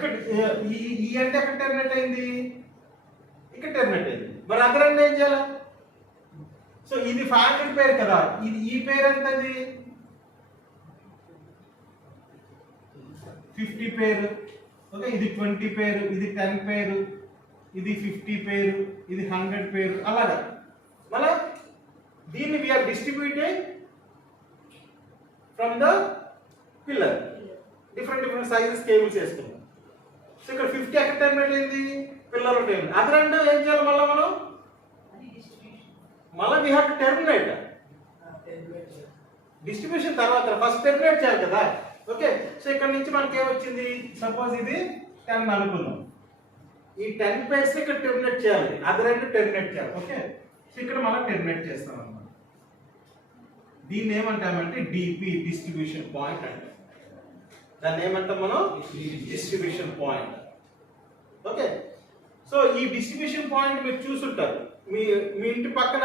ఇక్కడ ఈ అంటే ఎక్కడ టెర్మినేట్ అయింది, ఇక్కడ టెర్మినేట్ అయింది. మరి అదర్ అంటే ఏం చేయాలి? సో ఇది 500 పేరు కదా, ఇది ఈ పేరు ఎంతది 50 పేరు. ఓకే, ఇది 20 పేరు, ఇది 10 పేరు, ఇది 50 పేరు, ఇది 100 పేరు, అలాగా. మళ్ళా దీన్ని we are distributed from the pillar, different sizes cables వేసుకున్నాం. సో ఇక్కడ 50 ఎక్కడ టెర్మినేట్ అయింది, పిల్లర్ టెర్మినేట్. అదర్ అంటే ఏం చేయాలి మళ్ళీ మనం, మళ్ళీ we have to terminate. Distribution తర్వాత ఫస్ట్ టెర్మినేట్ చేయాలి కదా. ఓకే, సో ఇక్కడ నుంచి మనకి ఏమొచ్చింది, సపోజ్ ఇది 10 అనుకుందాం, ఈ 10 పేర్స్ ఇక్కడ టెర్మినేట్ చేయాలి, అదర్ అంటే టెర్మినేట్ చేయాలి. ఓకే, సో ఇక్కడ మనం టెర్మినేట్ చేస్తాం అన్నమాట. దీన్ని ఏమంటామంటే డిపి, డిస్ట్రిబ్యూషన్ పాయింట్ అంటే. దాన్ని ఏమంటాం మనం, డిస్ట్రిబ్యూషన్ పాయింట్. ఓకే, సో ఈ డిస్ట్రిబ్యూషన్ పాయింట్ మీరు చూసుంటారు, మీ మీ ఇంటి పక్కన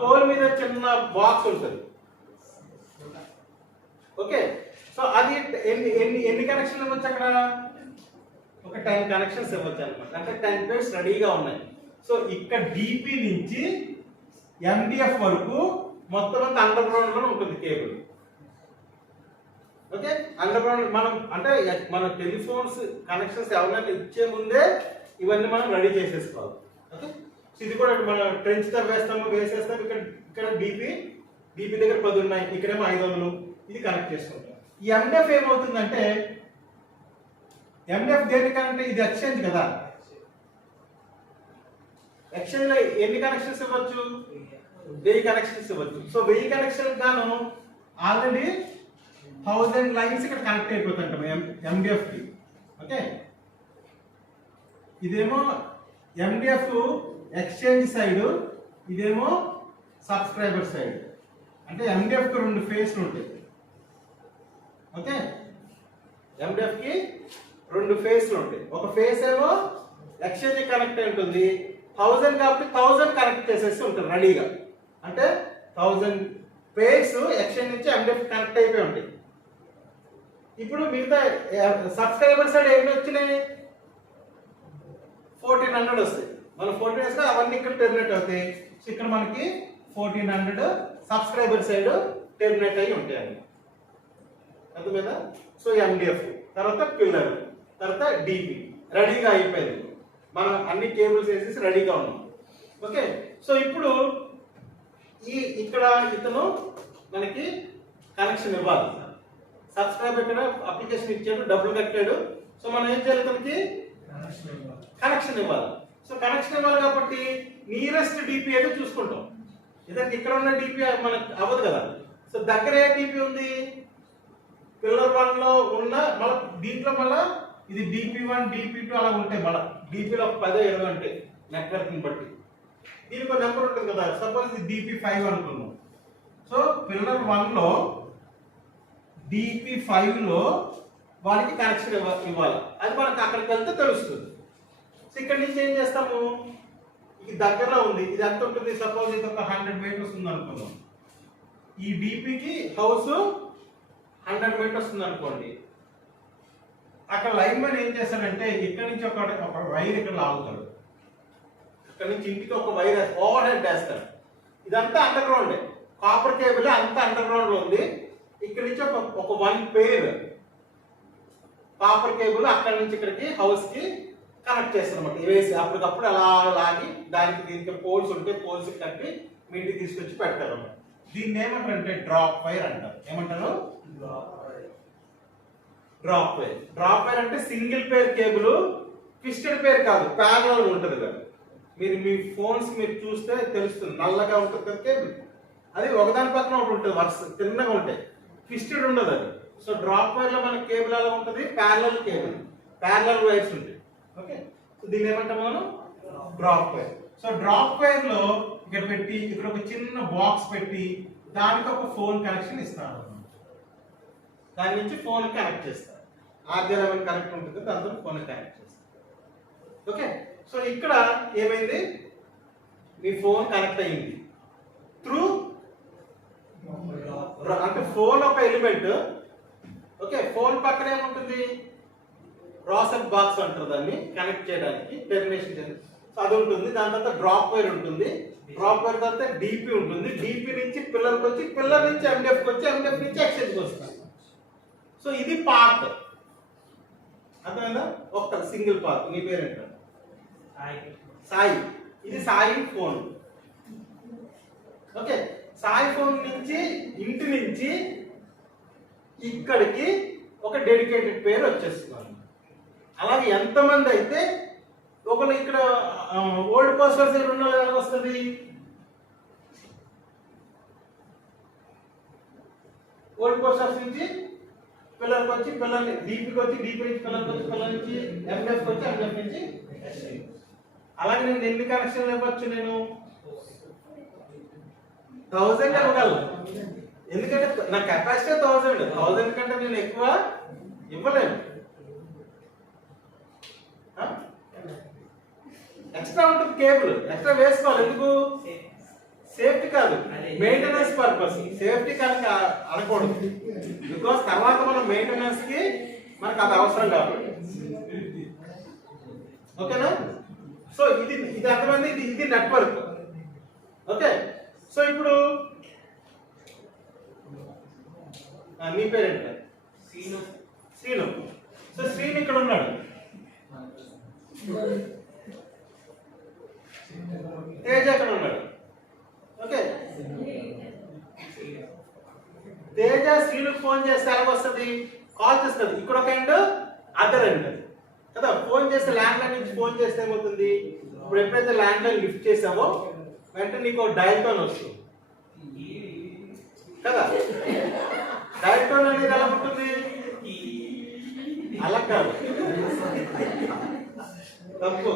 పోల్ మీద చిన్న బాక్స్ ఉంటుంది. ఓకే, సో అది ఎన్ని ఎన్ని ఎన్ని కనెక్షన్లు ఇవ్వచ్చు అక్కడ, ఒక 10 కనెక్షన్స్ ఇవ్వచ్చు అనమాట. అంటే 10 పేర్స్ రెడీగా ఉన్నాయి. సో ఇక్కడ డిపి నుంచి ఎండిఎఫ్ వరకు మొత్తం అంతా అండర్ గ్రౌండ్ లో ఉంటుంది కేబుల్. ఓకే, అండర్ గ్రౌండ్ మనం అంటే మన టెలిఫోన్స్ కనెక్షన్స్ ఎవరైనా ఇచ్చే ముందే ఇవన్నీ మనం రెడీ చేసేసుకోవాలి. ఓకే, సో ఇది కూడా మనం ట్రెంచ్ వేస్తాము, వేసేస్తాము. ఇక్కడ డిపి దగ్గర 10 ఉన్నాయి, ఇక్కడేమో 500, ఇది కనెక్ట్ చేసుకుంటాం. ఈ ఎండిఎఫ్ ఏమవుతుందంటే, ఎండిఎఫ్ దేనికంటే ఇది ఎక్స్చేంజ్ కదా, ఎక్స్చేంజ్ లో ఎన్ని కనెక్షన్స్ ఇవ్వచ్చు, 1000 కనెక్షన్స్ ఇవ్వచ్చు. సో 1000 కనెక్షన్ గాను ఆల్రెడీ 1000 లైన్స్ ఇక్కడ కనెక్ట్ అయిపోతుంటాం ఎండిఎఫ్ కి. ఓకే, ఇదేమో ఎండిఎఫ్ ఎక్స్చేంజ్ సైడ్, ఇదేమో సబ్స్క్రైబర్ సైడ్. అంటే ఎండిఎఫ్ కి 2 ఫేస్లు ఉంటాయి. ఓకే, ఎండిఎఫ్ కి 2 ఫేస్లు ఉంటాయి. ఒక ఫేస్ ఏమో ఎక్స్చేంజ్ కనెక్ట్ అయి ఉంటుంది, 1000 కాబట్టి 1000 కనెక్ట్ చేసేసి ఉంటుంది రెడీగా. అంటే 1000 పేర్స్ ఎక్స్చేంజ్ నుంచి ఎండిఎఫ్ కనెక్ట్ అయిపోయి ఉంటాయి. ఇప్పుడు మిగతా సబ్స్క్రైబర్ సైడ్ ఎన్ని వచ్చినాయి, 1400 వస్తాయి. మనం 14 వేస్తే అవన్నీ ఇక్కడ టెర్మినేట్ అవుతాయి. సో ఇక్కడ మనకి 1400 సబ్స్క్రైబర్ సైడ్ టెర్మినేట్ అయ్యి ఉంటాయి. అర్థమైందా? సో ఎండిఎఫ్ తర్వాత పిల్లర్ తర్వాత డిపి రెడీగా అయిపోయింది. మనం అన్ని కేబుల్స్ వేసేసి రెడీగా ఉన్నాం. ఓకే, సో ఇప్పుడు ఇక్కడ ఇతను మనకి కనెక్షన్ ఇవ్వాలి. సబ్స్క్రైబర్ ఇక్కడ అప్లికేషన్ ఇచ్చాడు, డబ్బులు కట్టాడు. సో మనం ఏం చేయాలి, ఇతనికి కనెక్షన్ ఇవ్వాలి. సో కనెక్షన్ ఇవ్వాలి కాబట్టి నియరెస్ట్ డిపి అయితే చూసుకుంటాం. ఇతనికి ఇక్కడ ఉన్న డిపి మనకు అవ్వదు కదా. సో దగ్గర ఏ డిపి ఉంది, పిల్లర్ 1 లో ఉన్న, మళ్ళీ దీంట్లో మళ్ళీ ఇది DP1 DP2 అలా ఉంటాయి. మళ్ళీ డిపిలో 10 20 ఉంటాయి నెట్వర్క్ ని బట్టి. దీనికి ఒక నెంబర్ ఉంటుంది కదా. సపోజ్ ఇది DP5 అనుకున్నాం. సో పిల్లర్ 1 లో DP5 లో వారికి కనెక్షన్ ఇవ్వాలి. అది మనకు అక్కడికి వెళ్తే తెలుస్తుంది. సో ఇక్కడ నుంచి ఏం చేస్తాము, ఇది దగ్గరలో ఉంది, ఇది ఎంత ఉంటుంది, సపోజ్ ఇది ఒక 100 మీటర్స్ ఉంది అనుకున్నాం. ఈ డిపికి హౌస్ 100 మీటర్స్ ఉంది అనుకోండి. అక్కడ లైన్ మ్యాన్ ఏం చేస్తాడంటే ఇక్కడ నుంచి ఒక వైర్ ఇక్కడ లాగుతాడు, ఇక్కడ నుంచి ఇంటికి ఒక వైర్ ఓవర్ హెడ్ వేస్తాడు. ఇదంతా అండర్ గ్రౌండ్, కాపర్ కేబుల్ అంతా అండర్ గ్రౌండ్ లో ఉంది. ఇక్కడ నుంచి ఒక 1 పేర్ కాపర్ కేబుల్ అక్కడ నుంచి ఇక్కడికి హౌస్ కి కనెక్ట్ చేస్తారు అన్నమాట. వేసి అప్పటికప్పుడు అలా లాగి దానికి దీనికి పోల్స్ ఉంటే పోల్స్ కట్టి మీ ఇంటికి తీసుకొచ్చి పెడతారు అన్నమాట. దీన్ని ఏమంటారంటే డ్రాప్ వైర్ అంటారు. ఏమంటారు, డ్రాప్ వైర్. డ్రాప్ వైర్ అంటే సింగిల్ పేర్ కేబుల్, ట్విస్టెడ్ పేర్ కాదు, ప్యారలల్ ఉంటుంది కదా. మీరు మీ ఫోన్స్ మీరు చూస్తే తెలుస్తుంది, నల్లగా ఉంటుంది కదా కేబుల్. అది ఒకదాని పక్కన ఒకటి ఉంటుంది, వరుస తిన్నగా ఉంటాయి, ట్విస్టెడ్ ఉండదు అది. సో డ్రాప్ వైర్ లో మన కేబుల్ ఎలా ఉంటుంది, ప్యారలల్ కేబుల్, ప్యారలల్ వైర్స్ ఉంటాయి. ఓకే, సో దీన్ని ఏమంటాం మనం, drop wire. So drop wire లో ఇక్కడ పెట్టి ఇక్కడ ఒక చిన్న బాక్స్ పెట్టి దానికి ఒక ఫోన్ కనెక్షన్ ఇస్తాను. దాని నుంచి ఫోన్ కనెక్ట్ చేస్తారు. RJ11 కనెక్ట్ ఉంటుంది, దాంతో ఫోన్ కనెక్ట్ చేస్తారు. ఓకే, సో ఇక్కడ ఏమైంది, మీ ఫోన్ కనెక్ట్ అయ్యింది త్రూ, అంటే ఫోన్ ఒక ఎలిమెంట్. ఓకే, ఫోన్ పక్కన ఏముంటుంది, రాసెట్ బాక్స్ అంటారు దాన్ని కనెక్ట్ చేయడానికి టెర్మినేషన్ చేయడానికి. సో అది ఉంటుంది. దాని తర్వాత డ్రాప్ వైర్ ఉంటుంది. డ్రాప్ వైర్ తర్వాత డిపి ఉంటుంది. డిపి నుంచి పిల్లర్కి వచ్చి, పిల్లర్ నుంచి ఎండిఎఫ్కి వచ్చి, ఎండిఎఫ్ నుంచి ఎక్స్చేంజ్కి వస్తుంది. సో ఇది పాత్, అర్థమైందా? ఒక్క సింగిల్ పాత్. నీ పేరేంట? సాయి. ఇది Sai phone. Okay, Sai phone నుంచి ఇంటి నుంచి ఇక్కడికి ఒక డెడికేటెడ్ పేరు వచ్చేస్తుంది. అలాగే ఎంతమంది అయితే ఒకరు ఇక్కడ ఓల్డ్ పోస్ట్ ఆఫీస్ ఉన్న ఎలా వస్తుంది? ఓల్డ్ పోస్ట్ ఆఫీస్ నుంచి పిల్లర్కి వచ్చి, పిల్లల్ని డీపీకి వచ్చి, డీపీ నుంచి పిల్లర్కి వచ్చి, పిల్లల నుంచి ఎంఎఫ్కి వచ్చి, ఎంఎఫ్ నుంచి. అలాగే నేను ఎన్ని కనెక్షన్లు ఇవ్వచ్చు? నేను 1000 ఇవ్వగలను. ఎందుకంటే నా కెపాసిటీ 1000 కంటే నేను ఎక్కువ ఇవ్వలేను. ఎక్స్ట్రా ఉంటుంది, కేబుల్ ఎక్స్ట్రా వేసుకోవాలి. ఎందుకు? సేఫ్టీ కాదు, మెయింటెనెన్స్ పర్పస్. సేఫ్టీ కనుక అనకూడదు, బికాస్ తర్వాత మనం మెయింటెనెన్స్ కి మనకు అది అవసరం కాబట్టి. ఓకేనా? సో ఇది ఇది అర్థమైంది. ఇది నెట్వర్క్. ఓకే, సో ఇప్పుడు నీ పేరేంట? శ్రీను. సో శ్రీను ఇక్కడ ఉన్నాడు. తేజ ఇక్కడ ఉన్నాడు. ఓకే, తేజ శ్రీనుకు ఫోన్ చేస్తే ఎలా వస్తుంది? కాల్ చేస్తుంది. ఇక్కడ ఒక ఎండ్, అదర్ ఎండ్ కదా. ఫోన్ చేస్తే ల్యాండ్ లైన్ నుంచి ఫోన్ చేస్తే ఏమవుతుంది? ఇప్పుడు ఎప్పుడైతే ల్యాండ్ లైన్ లిఫ్ట్ చేసావో వెంటనే నీకు డయల్ టోన్ వస్తుంది కదా. డయల్ టోన్ అనేది ఎలా ఉంటుంది? అలా కాదు, తప్పు.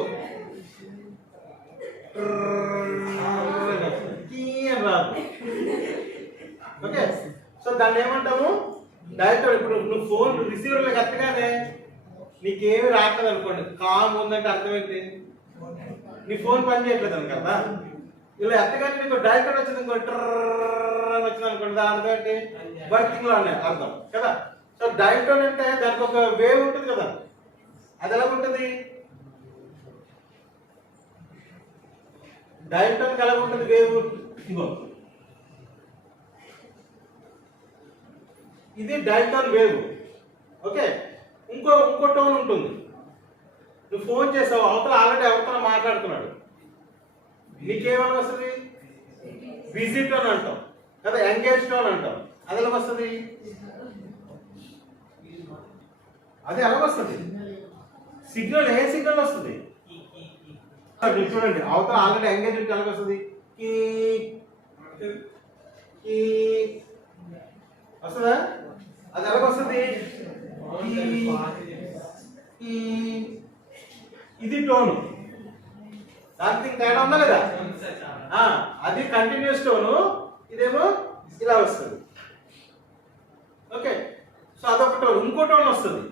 రాదు. ఓకే, సో దాన్ని ఏమంటాము? Dial tone. ఇప్పుడు నువ్వు ఫోన్ రిసీవర్లో కట్టగానే నీకేమి రాకదు అనుకోండి, కామ్ ఉందంటే అర్థం ఏంటి? నీ ఫోన్ పని చేయట్లేదు అని కదా. ఇలా ఎత్తగానే నీకు డయల్ టోన్ వచ్చింది ఇంకో ట్రర్ వచ్చింది అనుకోండి, దాని అర్థం ఏంటి? వర్కింగ్ లో ఉన్నాయి అర్థం కదా. సో డయల్ టోన్ అంటే దానికి ఒక వేవ్ ఉంటుంది కదా. అది ఎలా ఉంటుంది? డయల్ టోన్ ఎలా ఉంటుంది వేవ్? ఇంకో ఇది డయల్ టోన్ వేవ్. ఓకే, ఇంకో టోన్ ఉంటుంది. నువ్వు ఫోన్ చేసావు, అవతల ఆల్రెడీ ఎవరితో మాట్లాడుతున్నాడు, నీకేమని వస్తుంది? బిజీ టోన్ అంటాం కదా, ఎంగేజ్ టోన్ అంటాం. అది ఎలా వస్తుంది? అది ఎలా వస్తుంది? సిగ్నల్ ఏ సిగ్నల్ వస్తుంది? చూడండి, అవతల ఆల్రెడీ ఎంగేజ్ ఉంటే ఎలా వస్తుంది? వస్తుందా? అది ఎలాగొస్తుంది? ఇది టోను. దానికి తేడా ఉందా లేదా? అది కంటిన్యూస్ టోను, ఇదేమో ఇలా వస్తుంది. ఓకే, సో అదొక టోన్. ఇంకో టోన్ వస్తుంది,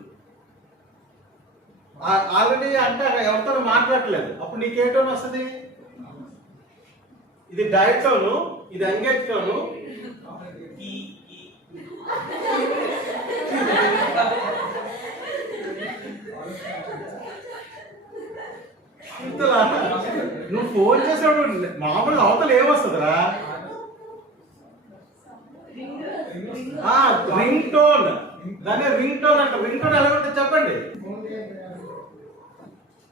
ఆల్రెడీ అంటే ఎవరితో మాట్లాడట్లేదు, అప్పుడు నీకు ఏ టోన్ వస్తుంది? ఇది డయల్ టోను, ఇది ఎంగేజ్ టోను. నువ్వు ఫోన్ చేసేవాడు మామూలుగా అవతల ఏమొస్తుందిరా? Ring tone. దాన్ని రింగ్ టోన్ అంట. రింగ్ టోన్ ఎలా ఉంటుంది చెప్పండి?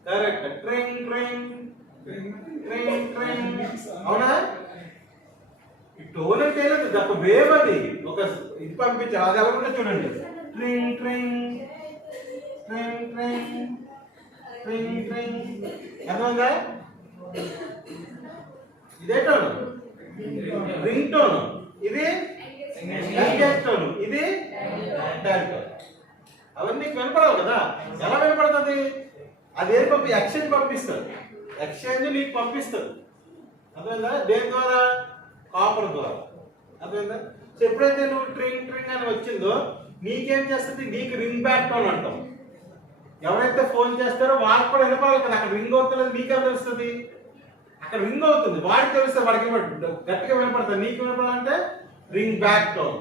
కరెక్ట్, ట్రింగ్ ట్రింగ్ ట్రింగ్ ట్రింగ్. అవునా? ఈ టోన్ అంటే లేదు, ఒక వేవ్. అది ఒక ఇది పంపించారు, అది ఎలా ఉంటుంది చూడండి. ట్రింగ్ ట్రింగ్ ట్రింగ్ ట్రింగ్ ట్రింగ్ ట్రింగ్. అర్థమైందా? ఇదే టోన్ రింగ్ టోన్, ఇది ఎంగేజ్ టోన్, ఇది డయల్ టోన్. అవన్నీ వినపడాలి కదా. ఎలా వినపడుతుంది? అదేం ఎక్స్చేంజ్ పంపిస్తారు, ఎక్స్చేంజ్ నీకు పంపిస్తారు. అర్థమైందా? దేని ద్వారా? కాపర్ ద్వారా. అర్థమైందా? సో ఎప్పుడైతే నువ్వు ట్రింగ్ ట్రింగ్ అని వచ్చిందో నీకేం చేస్తుంది? నీకు రింగ్ బ్యాక్ టోన్ అంటాం. ఎవరైతే ఫోన్ చేస్తారో వాళ్ళకి కూడా వినపడాలి కదా. అక్కడ రింగ్ అవుతున్నది నీకేం తెలుస్తుంది? అక్కడ రింగ్ అవుతుంది, వాడికి తెలుస్తుంది, వాడికి గట్టిగా వినపడుతుంది. నీకు వినపడాలంటే రింగ్ బ్యాక్ టోన్.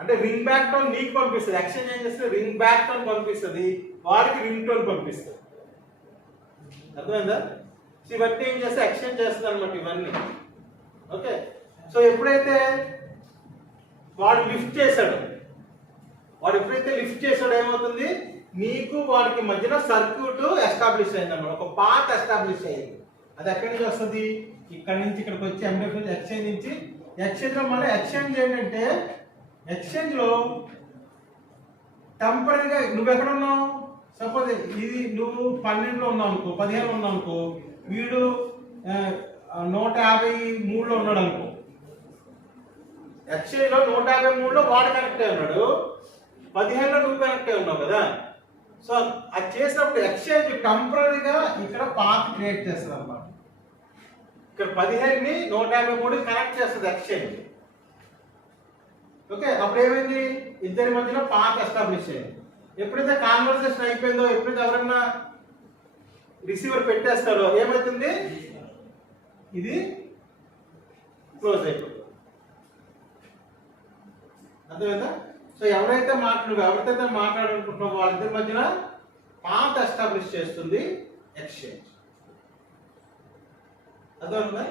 అంటే రింగ్ బ్యాక్ టోన్ నీకు పంపిస్తుంది, ఎక్స్చేంజ్ ఏం చేస్తే రింగ్ బ్యాక్ టోన్ పంపిస్తుంది, వాడికి రింగ్ టోన్ పంపిస్తుంది. అర్థమైందా? ఇవన్నీ ఏం చేస్తే ఎక్స్చేంజ్ చేస్తుంది అనమాట ఇవన్నీ. ఓకే, సో ఎప్పుడైతే వాడు లిఫ్ట్ చేశాడు, వాడు ఎప్పుడైతే లిఫ్ట్ చేశాడో ఏమవుతుంది, నీకు వాడికి మధ్యన సర్క్యూట్ ఎస్టాబ్లిష్ అయింది అన్నమాట, ఒక పాత్ ఎస్టాబ్లిష్ అయింది. అది ఎక్కడి నుంచి వస్తుంది, ఇక్కడ నుంచి ఇక్కడికి వచ్చి ఎండిఎఫ్ ఎక్స్చేంజ్ నుంచి, ఎక్స్చేంజ్ లో మళ్ళీ ఎక్స్చేంజ్ ఏంటంటే ఎక్స్చేంజ్ లో టెంపరీగా నువ్వు ఎక్కడ ఉన్నావు, సపోజ్ ఇది నువ్వు 12లో ఉన్నావు అనుకో, 15లో ఉన్నావు అనుకో, వీడు 153లో ఉన్నాడు అనుకో, ఎక్స్చేంజ్ లో 153లో వాడు కనెక్ట్ అయి ఉన్నాడు, 15లో నువ్వు కనెక్ట్ అయి ఉన్నావు కదా. సో అది చేసినప్పుడు ఎక్స్చేంజ్ టెంపరీగా ఇక్కడ పాత్ క్రియేట్ చేస్తుంది అన్నమాట. ఇక్కడ 15ని 153 కనెక్ట్ చేస్తుంది ఎక్స్చేంజ్. ఓకే, అప్పుడు ఏమైంది, ఇద్దరి మధ్యలో పాత్ ఎస్టాబ్లిష్ అయింది. ఎప్పుడైతే కాన్వర్సేషన్ అయిపోయిందో, ఎప్పుడైతే ఎవరన్నా రిసీవర్ పెట్టేస్తాడో ఏమవుతుంది, ఇది క్లోజ్ అయిపోతుంది. అర్థమైందా? సో ఎవరైతే మాట్లాడాలనుకుంటున్నావో వాళ్ళిద్దరి మధ్యన పాత్ ఎస్టాబ్లిష్ చేస్తుంది ఎక్స్చేంజ్. అర్థమైందా?